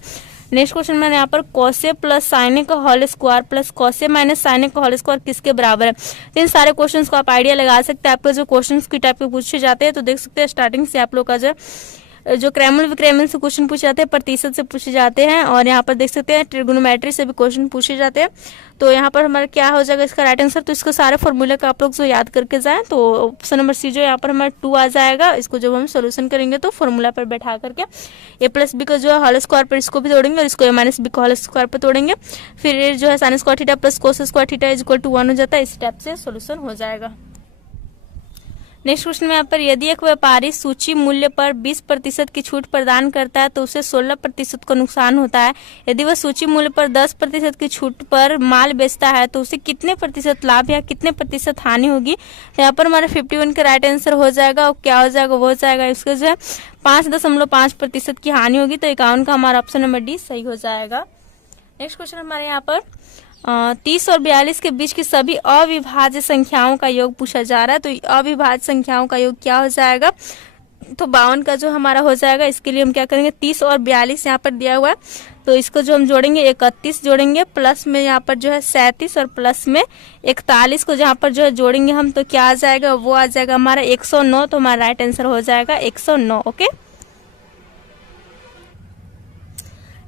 नेक्स्ट क्वेश्चन मैंने यहाँ पर कौसे प्लस साइने का होल स्क्वायर प्लस कौसे माइनस साइने का होल स्क्वायर किसके बराबर है? तो इन सारे क्वेश्चंस को आप आइडिया लगा सकते हैं। आपको जो क्वेश्चंस की टाइप के पूछे जाते हैं तो देख सकते हैं स्टार्टिंग से आप लोग का जो क्रैमल विक्रैमल से क्वेश्चन पूछे जाते हैं, प्रतिशत से पूछे जाते हैं और यहाँ पर देख सकते हैं ट्रिगोनोमेट्री से भी क्वेश्चन पूछे जाते हैं। तो यहाँ पर हमारा क्या हो जाएगा इसका राइट आंसर? तो इसको सारे फॉर्मूले का आप लोग जो याद करके जाएं तो ऑप्शन नंबर सी जो यहाँ पर हमारा 2 आ जाएगा। इसको जब हम सोल्यूशन करेंगे तो फॉर्मूला पर बैठा करके ए प्लस बी का जो है होल स्क्वायर पर इसको भी तोड़ेंगे और इसको ए माइनस बी का होल स्क्वायर पर तोड़ेंगे। फिर जो है sine square theta plus cos square theta is equal to 1 हो जाता है। इस टाइप से सोल्यूशन हो जाएगा। नेक्स्ट क्वेश्चन में यहाँ पर, यदि एक व्यापारी सूची मूल्य पर 20% की छूट प्रदान करता है तो उसे 16% का नुकसान होता है। यदि वह सूची मूल्य पर 10% की छूट पर माल बेचता है तो उसे कितने प्रतिशत लाभ या कितने प्रतिशत हानि होगी? तो यहाँ पर हमारा 51 का राइट आंसर हो जाएगा। और क्या हो जाएगा? वो हो जाएगा इसका जो है 5.5% की हानि होगी। तो 51 का हमारा ऑप्शन नंबर डी सही हो जाएगा। नेक्स्ट क्वेश्चन हमारे यहाँ पर 30 और 42 के बीच की सभी अविभाज्य संख्याओं का योग पूछा जा रहा है। तो अविभाज्य संख्याओं का योग क्या हो जाएगा? तो 52 का जो हमारा हो जाएगा। इसके लिए हम क्या करेंगे 30 और 42 यहाँ पर दिया हुआ है तो इसको जो हम जोड़ेंगे 31 जोड़ेंगे, प्लस में यहाँ पर जो है 37 और प्लस में 41 को जहाँ पर जो है जोड़ेंगे हम तो क्या आ जाएगा? वो आ जाएगा हमारा 109। तो हमारा राइट आंसर हो जाएगा 109। ओके,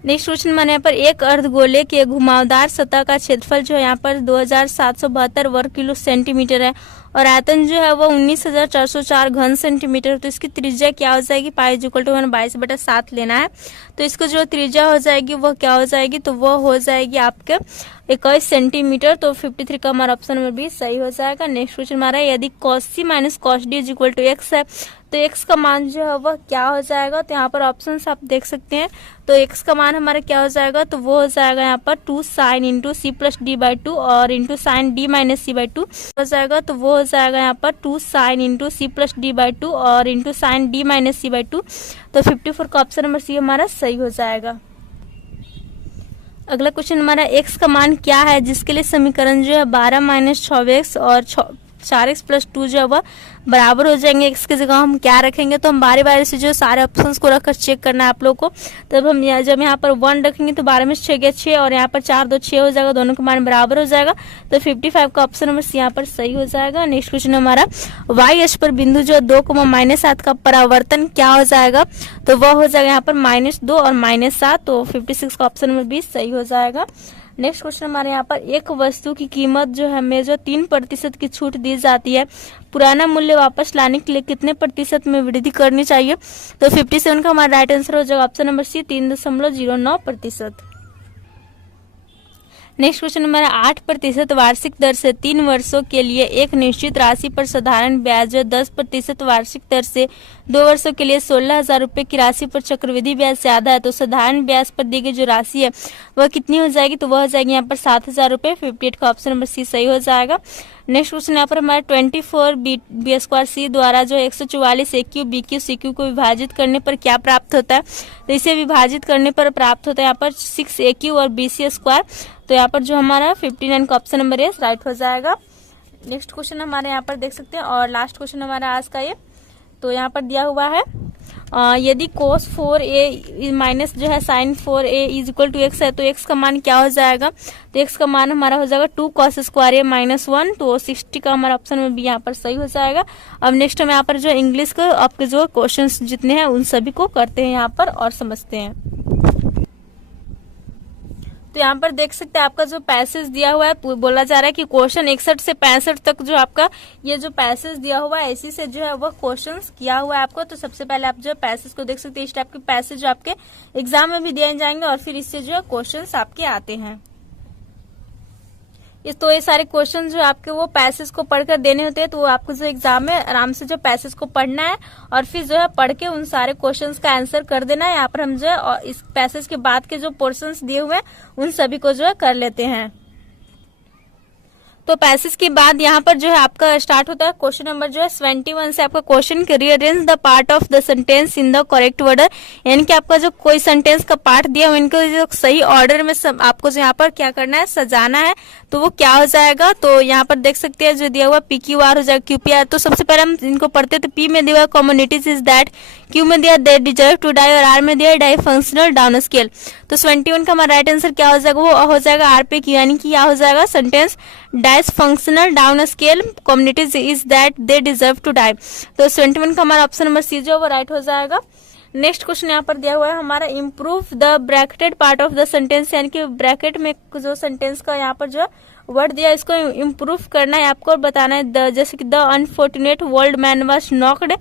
नेक्स्ट क्वेश्चन मैंने यहाँ पर एक अर्धगोले के घुमावदार सतह का क्षेत्रफल जो है यहाँ पर 2772 वर्ग किलो सेंटीमीटर है और आयतन जो है वो 19,404 घन सेंटीमीटर। तो इसकी त्रिज्या क्या हो जाएगी? पाई इज इक्वल टू 22/7 लेना है। तो इसको जो त्रिज्या हो जाएगी वो क्या हो जाएगी? तो वो हो जाएगी आपके 21 सेंटीमीटर। तो 53 का हमारा ऑप्शन नंबर बी सही हो जाएगा। नेक्स्ट क्वेश्चन हमारा, यदि cos c minus cos d is equal to x है तो x का मान जो है वह क्या हो जाएगा? तो यहाँ पर ऑप्शन आप देख सकते हैं। तो x का मान हमारा क्या हो जाएगा? तो वो हो जाएगा यहाँ पर 2 sin into C plus D by 2 और into sine D minus C by 2 हो जाएगा। तो वो हो जाएगा यहाँ पर 2 sin into C plus D by 2 और into sine D minus C by 2। तो 54 का ऑप्शन नंबर सी हमारा सही हो जाएगा। अगला क्वेश्चन हमारा, x का मान क्या है जिसके लिए समीकरण जो है 12 माइनस 6x और 4x प्लस 2 जो है वह बराबर हो जाएंगे। x की जगह हम क्या रखेंगे? तो हम बारी बारी से जो सारे ऑप्शंस को रखकर चेक करना है आप लोग को। तब हम जब यहाँ पर 1 रखेंगे तो 12 में 6 गया 6 और यहाँ पर 4 2 6 हो जाएगा, दोनों का मान बराबर हो जाएगा। तो 55 का ऑप्शन नंबर सी यहाँ पर सही हो जाएगा। नेक्स्ट क्वेश्चन हमारा, y अक्ष पर बिंदु जो 2,-7 का परावर्तन क्या हो जाएगा? तो वह हो जाएगा यहाँ पर -2 और -7। तो 56 का ऑप्शन नंबर बी सही हो जाएगा। नेक्स्ट क्वेश्चन हमारे यहाँ पर, एक वस्तु की कीमत जो है हमें जो 3% की छूट दी जाती है, पुराना मूल्य वापस लाने के लिए कितने प्रतिशत में वृद्धि करनी चाहिए? तो 57 का हमारा राइट आंसर हो जाएगा option number C 3.09%। Next question हमारा, 8% वार्षिक दर से 3 वर्षों के लिए एक निश्चित राशि पर साधारण ब्याज 10% वार्षिक दर से 2 वर्षों के लिए 16,000 रुपए की राशि पर चक्रवृद्धि ब्याज से आधा है। तो साधारण ब्याज पर दी गई जो राशि है वह कितनी हो जाएगी? तो वह हो जाएगी यहाँ पर 7,000 रुपए। 58 का ऑप्शन नंबर सी सही हो जाएगा। नेक्स्ट क्वेश्चन यहाँ पर हमारा 24 बी स्क्वायर सी द्वारा जो 144 A Q B Q C Q को विभाजित करने पर क्या प्राप्त होता है? तो इसे विभाजित करने पर प्राप्त होता है यहाँ पर 6 ए क्यू और बी सी स्क्वायर। तो यहाँ पर जो हमारा 59 का ऑप्शन नंबर एस राइट हो जाएगा। नेक्स्ट क्वेश्चन हमारे यहाँ पर देख सकते हैं और लास्ट क्वेश्चन हमारा आज का ये तो यहाँ पर दिया हुआ है यदि cos 4a माइनस जो है sin 4a is equal to x है तो x का मान क्या हो जाएगा, तो x का मान हमारा हो जाएगा 2 cos स्क्वायर a माइनस 1, तो 60 का हमारा ऑप्शन में भी यहाँ पर सही हो जाएगा। अब नेक्स्ट हम यहाँ पर जो इंग्लिश का आपके जो क्वेश्चंस जितने हैं उन सभी को करते हैं यहाँ पर और समझते हैं। तो यहाँ पर देख सकते हैं आपका जो पैसेज दिया हुआ है, बोला जा रहा है कि क्वेश्चन 61 से 65 तक जो आपका ये जो पैसेज दिया हुआ है इसी से जो है वह क्वेश्चंस किया हुआ है आपको। तो सबसे पहले आप जो पैसेज को देख सकते हैं, इस टाइप के पैसेज जो आपके एग्जाम में भी दिए जाएंगे और फिर इससे जो है क्वेश्चंस आपके आते हैं। तो ये सारे क्वेश्चन जो आपके वो पैसेज को पढ़कर देने होते हैं, तो आपको जो एग्जाम में आराम से जो पैसेज को पढ़ना है और फिर जो है पढ़ के उन सारे क्वेश्चंस का आंसर कर देना है। यहाँ पर हम जो है और इस पैसेज के बाद के जो पोर्शंस दिए हुए हैं उन सभी को जो है कर लेते हैं। तो पैसेज के बाद यहाँ पर जो है आपका स्टार्ट होता है क्वेश्चन नंबर जो है 71 से आपका question rearrange the part of the sentence in the correct order, यानी कि आपका जो कोई सेंटेंस का पार्ट दिया हो इनको जो सही ऑर्डर में सब आपको जो यहाँ पर क्या करना है, सजाना है। तो वो क्या हो जाएगा, तो यहाँ पर देख सकते हैं जो दिया हुआ PQR हो जाएगा QPR। तो सबसे पहले हम इनको पढ़ते हैं। तो P में दिया हुआ कम्युनिटीज इज दैट, Q में दिया दे डिजर्व टू डाई और R में दिया डाई फंक्शनल डाउन स्केल। तो 21 का हमारा राइट आंसर क्या हो जाएगा, वो हो जाएगा R पे Q, यानी कि क्या हो जाएगा sentence dice functional down scale communities is that they deserve to die. तो 21 का हमारा ऑप्शन नंबर C जो वो राइट हो जाएगा। नेक्स्ट क्वेश्चन यहाँ पर दिया हुआ है हमारा improve the bracketed part of the sentence, यानी कि ब्रैकेट में जो सेंटेंस का यहाँ पर जो वर्ड दिया इसको इम्प्रूव करना है आपको और बताना है। जैसे कि the unfortunate old man was knocked,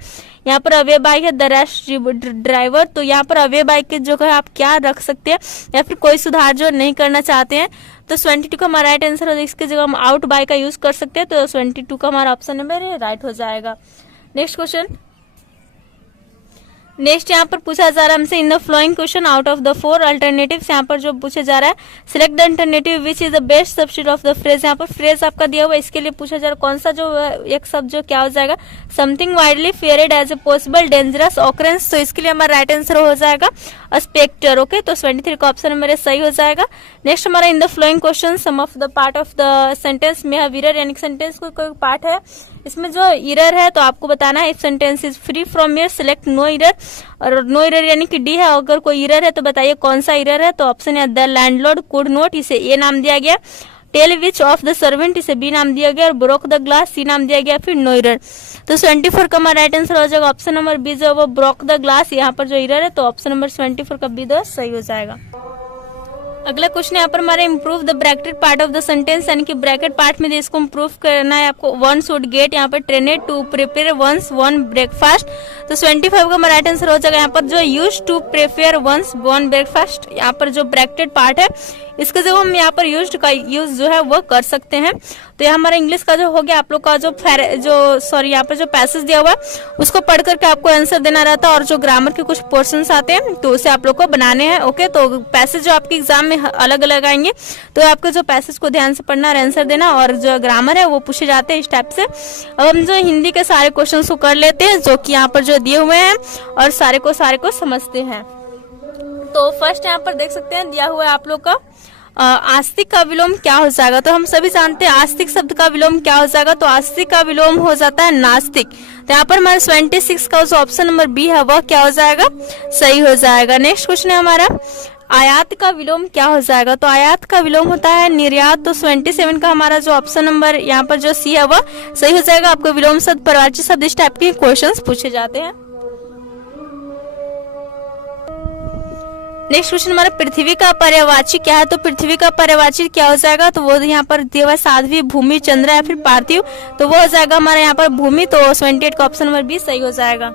यहाँ पर अवे बाय है द रैश ड्राइवर। तो यहाँ पर अवे बाय के जो है आप क्या रख सकते हैं या फिर कोई सुधार जो नहीं करना चाहते हैं, तो 22 का हमारा राइट आंसर हो जाएगा। इसकी जगह हम आउट बाय का यूज कर सकते हैं, तो 22 का हमारा ऑप्शन नंबर राइट हो जाएगा। नेक्स्ट क्वेश्चन, नेक्स्ट यहाँ पर पूछा जा रहा है हमसे इन the following question out of the 4 alternatives, यहाँ पर जो पूछा जा रहा है select the alternative which is the best substitute of the phrase. यहाँ पर फ्रेज आपका दिया हुआ है, इसके लिए पूछा जा रहा है कौन सा जो एक शब्द जो क्या हो जाएगा, something widely feared as a possible dangerous occurrence. तो इसके लिए हमारा राइट आंसर हो जाएगा स्पेक्टर। ओके, तो 23 का ऑप्शन मेरे सही हो जाएगा। नेक्स्ट हमारा in the following question some of the part of the sentence में हैव एरर, यानी सेंटेंस को कोई पार्ट है इसमें जो एरर है तो आपको बताना है। If sentence is free from error select no error, और नो एरर यानी कि डी है। अगर कोई एरर है तो बताइए कौन सा एरर है, तो ऑप्शन है द लैंडलॉर्ड कुड नोट, इसे ए नाम दिया गया। Tell which of the servant, इसे बी नाम दिया गया। और ब्रोक द ग्लास सी नाम दिया गया, फिर नो एरर। तो 24 का हमारा राइट आंसर हो जाएगा ऑप्शन नंबर बी जो वो ब्रोक द ग्लास, यहाँ पर जो एरर है तो ऑप्शन नंबर 24 का बी दो सही हो जाएगा। अगला क्वेश्चन यहाँ पर हमारे improve the bracketed part of the sentence, यानी कि ब्रैकेट पार्ट में इसको इम्प्रूव करना है आपको। वन शुड गेट यहाँ पर trained to prepare once one breakfast. तो 25 का हमारा राइट आंसर हो जाएगा यहाँ पर जो use to prepare once one breakfast. यहाँ पर जो ब्रैकेटेड पार्ट है इसका जो हम यहाँ पर यूज जो है वो कर सकते हैं। तो यहाँ हमारा इंग्लिश का जो हो गया, आप लोग का यहाँ पर जो पैसेज दिया हुआ है उसको पढ़ करके आपको आंसर देना रहता है और जो ग्रामर के कुछ पोर्शंस आते हैं तो उसे आप लोग को बनाने हैं। ओके, तो पैसेज जो आपके एग्जाम में अलग अलग आएंगे तो आपको जो पैसेज को ध्यान से पढ़ना और आंसर देना, और जो ग्रामर है वो पूछे जाते हैं इस टाइप से। अब हम जो हिंदी के सारे क्वेश्चन को कर लेते हैं जो कि यहाँ पर जो दिए हुए हैं और सारे को समझते हैं। तो फर्स्ट यहाँ पर देख सकते हैं दिया हुआ है आप लोग का आस्तिक का विलोम क्या हो जाएगा। तो हम सभी जानते हैं आस्तिक शब्द का विलोम क्या हो जाएगा, तो आस्तिक का विलोम हो जाता है नास्तिक। तो यहाँ पर हमारा 26 का जो ऑप्शन नंबर बी है वह क्या हो जाएगा, सही हो जाएगा। नेक्स्ट क्वेश्चन है हमारा आयात का विलोम क्या हो जाएगा। तो आयात का विलोम होता है निर्यात। तो 27 का हमारा जो ऑप्शन नंबर यहाँ पर जो सी है वह सही हो जाएगा। आपको विलोम शब्द परिवारवाची शब्द इस टाइप के क्वेश्चंस पूछे जाते हैं। नेक्स्ट क्वेश्चन हमारा पृथ्वी का पर्यायवाची क्या है। तो पृथ्वी का पर्यायवाची क्या हो जाएगा, तो वो यहाँ पर दिया हुआ साध्वी भूमि चंद्र या फिर पार्थिव, तो वो हो जाएगा हमारा यहाँ पर भूमि। तो 28 का ऑप्शन नंबर बी सही हो जाएगा।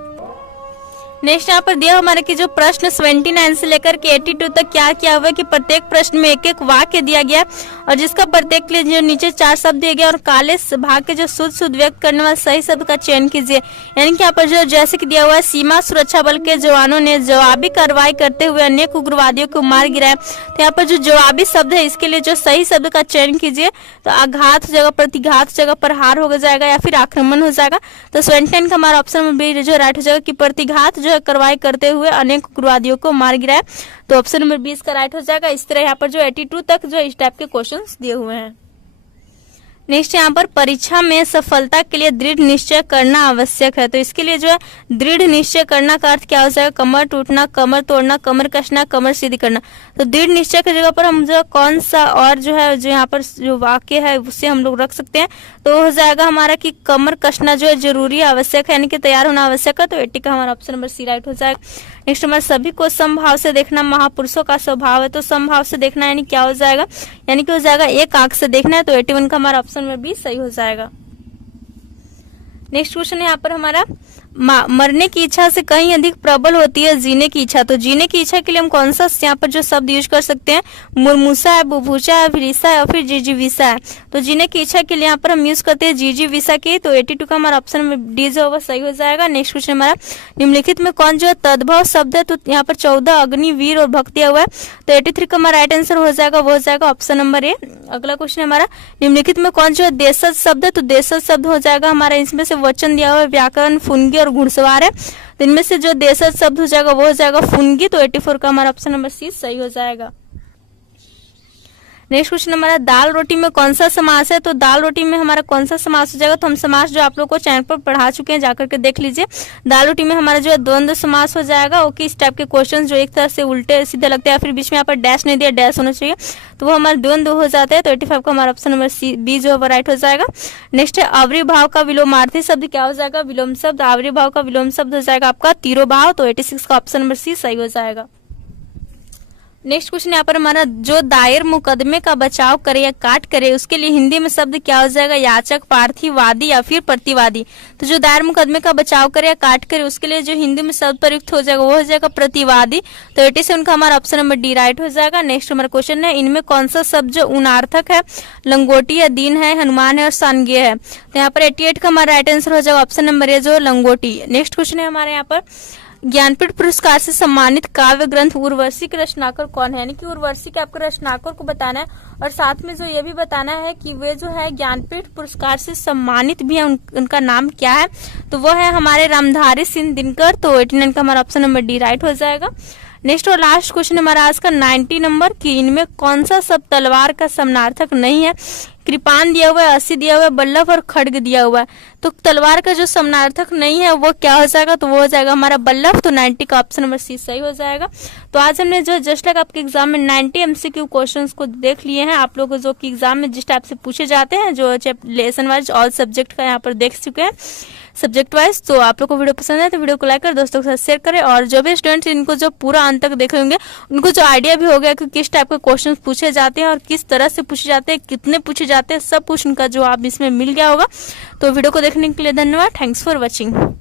नेक्स्ट यहाँ पर दिया हमारे की जो प्रश्न 29 से लेकर के 82 तक क्या किया हुआ है कि प्रत्येक प्रश्न में एक एक वाक्य दिया गया और जिसका प्रत्येक के लिए जो नीचे 4 शब्द दिए गए और काले भाग के जो शुद्ध व्यक्त करने वाले सही शब्द का चयन कीजिए। यानी कि यहाँ पर जो जैसे कि दिया हुआ है सीमा सुरक्षा बल के जवानों ने जवाबी कार्रवाई करते हुए अनेक उग्रवादियों को मार गिराया। तो यहाँ पर जो जवाबी शब्द है इसके लिए जो सही शब्द का चयन कीजिए। तो आघात जगह प्रतिघात जगह प्रहार हो जाएगा या फिर आक्रमण हो जाएगा। तो 29 का हमारा ऑप्शन बी जो राइट हो जाएगा कि प्रतिघात जो कार्रवाई करते हुए अनेक उग्रवादियों को मार गिराया। तो ऑप्शन नंबर 20 का राइट हो जाएगा। इस तरह यहाँ पर जो 82 तक जो इस टाइप के क्वेश्चंस दिए हुए हैं। नेक्स्ट यहाँ पर परीक्षा में सफलता के लिए दृढ़ निश्चय करना आवश्यक है। तो इसके लिए जो है दृढ़ निश्चय करना का अर्थ क्या हो जाएगा, कमर टूटना, कमर तोड़ना, कमर कसना, कमर सीधी करना। तो दृढ़ निश्चय की जगह पर हम जो कौन सा और जो है जो यहाँ पर जो वाक्य है उससे हम लोग रख सकते हैं, तो हो जाएगा हमारा कि कमर कसना जो है जरूरी आवश्यक है, यानी कि तैयार होना आवश्यक है। तो 80 का हमारा ऑप्शन नंबर सी राइट हो जाएगा। नेक्स्ट हमारा सभी को समभाव से देखना महापुरुषों का स्वभाव है। तो समभाव से देखना यानी क्या हो जाएगा, यानी कि हो जाएगा एक आंख से देखना है। तो 81 का हमारा ऑप्शन नंबर बी सही हो जाएगा। नेक्स्ट क्वेश्चन यहाँ पर हमारा मरने की इच्छा से कहीं अधिक प्रबल होती है जीने की इच्छा। तो जीने की इच्छा के लिए हम कौन सा यहाँ पर जो शब्द यूज कर सकते हैं, मुरमुसा है, बुभुचा है, अभिरीसा है और फिर जिजीविसा है। तो जीने की इच्छा के लिए यहाँ पर हम यूज करते हैं जिजीविसा की। तो 82 का हमारा ऑप्शन में डी जो होगा सही हो जाएगा। नेक्स्ट क्वेश्चन हमारा निम्नलिखित में कौन जो है तद्भव शब्द है। तो यहाँ पर 14 अग्नि, वीर और भक्ति हुआ है। तो 83 का हमारा राइट आंसर हो जाएगा, वो हो जाएगा ऑप्शन नंबर ए। अगला क्वेश्चन हमारा निम्नलिखित में कौन जो है देशज शब्द है। तो देशज शब्द हो जाएगा हमारा, इसमें से वचन दिया हुआ है व्याकरण, फुनगी और घुड़सवार है। तो इनमें से जो देशज शब्द हो जाएगा वो हो जाएगा फुनगी। तो 84 का हमारा ऑप्शन नंबर सी सही हो जाएगा। नेक्स्ट क्वेश्चन हमारा दाल रोटी में कौन सा समास है। तो दाल रोटी में हमारा कौन सा समास हो जाएगा, तो हम समास जो आप लोग को चैनल पर पढ़ा चुके हैं, जाकर के देख लीजिए। दाल रोटी में हमारा जो है द्वंद्व समास हो जाएगा। ओके, इस टाइप के क्वेश्चन जो एक तरह से उल्टे सीधे लगते हैं, फिर बीच में यहाँ पर डैश नहीं दिया, डैश होना चाहिए, तो वो हमारा द्वंद्व हो जाता है। तो 85 का हमारा ऑप्शन नंबर सी बी जो है राइट हो जाएगा। नेक्स्ट है अव्रिभाव का विलोमार्थी शब्द क्या हो जाएगा, विलोम शब्द। अव्रिभाव का विलोम शब्द हो जाएगा आपका तिरोभाव। तो 86 का ऑप्शन नंबर सी सही हो जाएगा। नेक्स्ट क्वेश्चन यहाँ पर हमारा जो दायर मुकदमे का बचाव करे या काट करे उसके लिए हिंदी में शब्द क्या हो जाएगा, याचक, प्रार्थी, वादी या फिर प्रतिवादी। तो जो दायर मुकदमे का बचाव करे या काट करे उसके लिए जो हिंदी में शब्द प्रयुक्त हो जाएगा वो हो जाएगा प्रतिवादी। तो 87 का हमारा ऑप्शन नंबर डी राइट हो जाएगा। नेक्स्ट हमारा क्वेश्चन है इनमें कौन सा शब्द जो उनार्थक है, लंगोटी है, दीन है, हनुमान है और सांज्ञ है। तो यहाँ पर 88 का हमारा राइट आंसर हो जाएगा ऑप्शन नंबर ए जो लंगोटी। नेक्स्ट क्वेश्चन है हमारे यहाँ पर ज्ञानपीठ पुरस्कार से सम्मानित काव्य ग्रंथ उर्वशी के रचनाकर कौन है, यानी कि उर्वशी के आपको रचनाकर को बताना है और साथ में जो ये भी बताना है कि वे जो है ज्ञानपीठ पुरस्कार से सम्मानित भी है, उनका नाम क्या है। तो वो है हमारे रामधारी सिंह दिनकर। तो 89 का हमारा ऑप्शन नंबर डी राइट हो जाएगा। नेक्स्ट और लास्ट क्वेश्चन हमारा आज का 90 नंबर की इनमें कौन सा शब्द तलवार का समानार्थक नहीं है। कृपान दिया हुआ है, अस्सी दिया हुआ है, बल्लभ और खड्ग दिया हुआ है। तो तलवार का जो समानार्थक नहीं है वो क्या हो जाएगा, तो वो हो जाएगा हमारा बल्लभ। तो 90 का ऑप्शन नंबर सी सही हो जाएगा। तो आज हमने जो जस्ट लाइक आपके एग्जाम में 90 एमसीक्यू क्वेश्चंस को देख लिए हैं। आप लोग जो कि एग्जाम में जिस टाइप से पूछे जाते हैं, जो लेसन वाइज ऑल सब्जेक्ट का यहाँ पर देख चुके हैं सब्जेक्ट वाइज। तो आप लोग को वीडियो पसंद है तो वीडियो को लाइक कर दोस्तों के साथ शेयर करें। और जो भी स्टूडेंट्स इनको जो पूरा अंत तक देखे होंगे उनको जो आइडिया भी हो गया कि किस टाइप के क्वेश्चन पूछे जाते हैं और किस तरह से पूछे जाते हैं, कितने पूछे जाते हैं, सब कुछ उनका जवाब इसमें मिल गया होगा। तो वीडियो को देखने के लिए धन्यवाद। Thanks for watching.